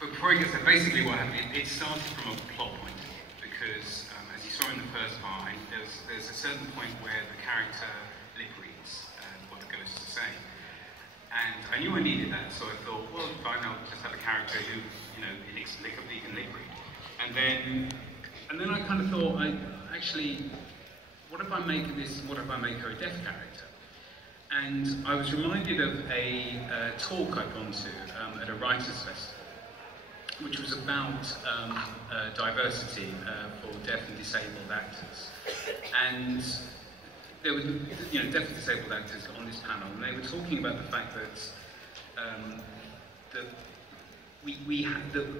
But before I get to basically what happened, it started from a plot point, because as you saw in the first part, there's a certain point where the character lip reads what the ghost is saying. And I knew I needed that, so I thought, well, fine, I'll just have a character who, you know, inexplicably can lip read. And then I kind of thought, what if I make her a deaf character? And I was reminded of a talk I'd gone to at a writers' festival, which was about diversity for deaf and disabled actors. And there were, you know, deaf and disabled actors on this panel, and they were talking about the fact that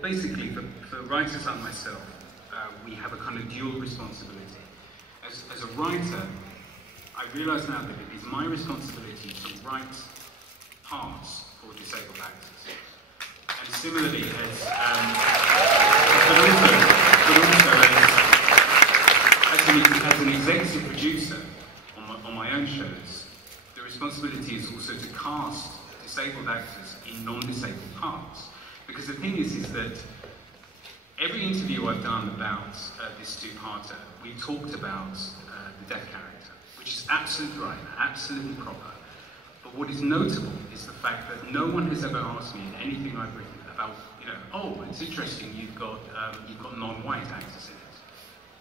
basically for writers like myself, we have a kind of dual responsibility. As a writer, I realise now that it is my responsibility to write parts for disabled actors. And similarly, as an executive producer on my own shows, the responsibility is also to cast disabled actors in non-disabled parts. Because the thing is that every interview I've done about this two-parter, we talked about the deaf character, which is absolutely right, absolutely proper. But what is notable is the fact that no one has ever asked me in anything I've written about, you know, oh, it's interesting, you've got non-white actors in it.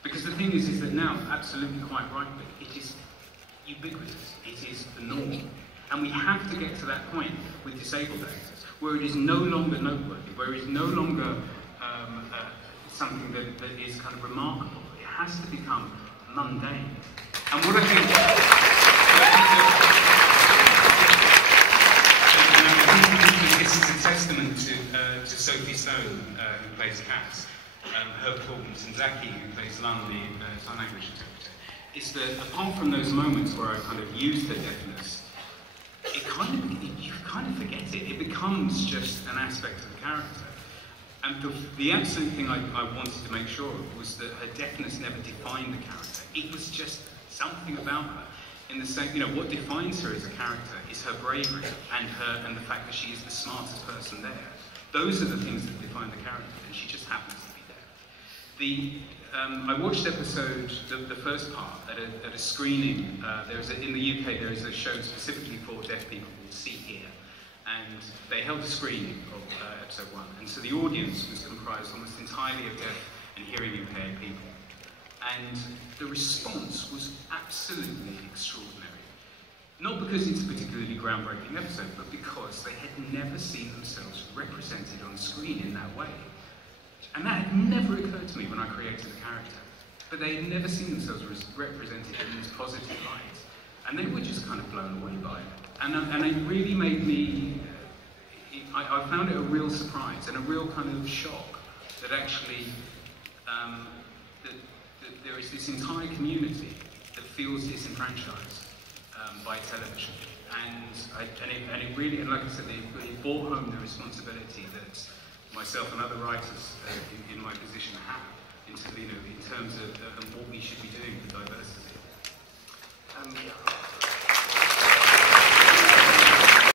Because the thing is that now, absolutely quite rightly, it is ubiquitous, it is the norm. And we have to get to that point with disabled actors, where it is no longer noteworthy, where it is no longer something that is kind of remarkable. It has to become mundane. And what I think, this is a testament to Sophie Stone, who plays Cass, Herb Torbenson-Zaki, who plays Lund, the sign language interpreter, is that apart from those moments where I kind of used her deafness, you kind of forget it. It becomes just an aspect of the character. And the absolute thing I wanted to make sure of was that her deafness never defined the character. It was just something about her. In the same, you know, what defines her as a character is her bravery and the fact that she is the smartest person there. Those are the things that define the character, and she just happens to be there. I watched the first part at a screening. In the UK there is a show specifically for deaf people called See Here, and they held a screening of episode 1, and so the audience was comprised almost entirely of deaf and hearing impaired people, and the response was absolutely extraordinary. Not because it's a particularly groundbreaking episode, but because they had never seen themselves represented on screen in that way. And that had never occurred to me when I created the character. But they had never seen themselves represented in this positive light. And they were just kind of blown away by it. And it really made me, I found it a real surprise and a real kind of shock that actually, that there is this entire community that feels disenfranchised by television. And it really, and like I said, it brought home the responsibility that myself and other writers in my position have, in terms of what we should be doing for diversity.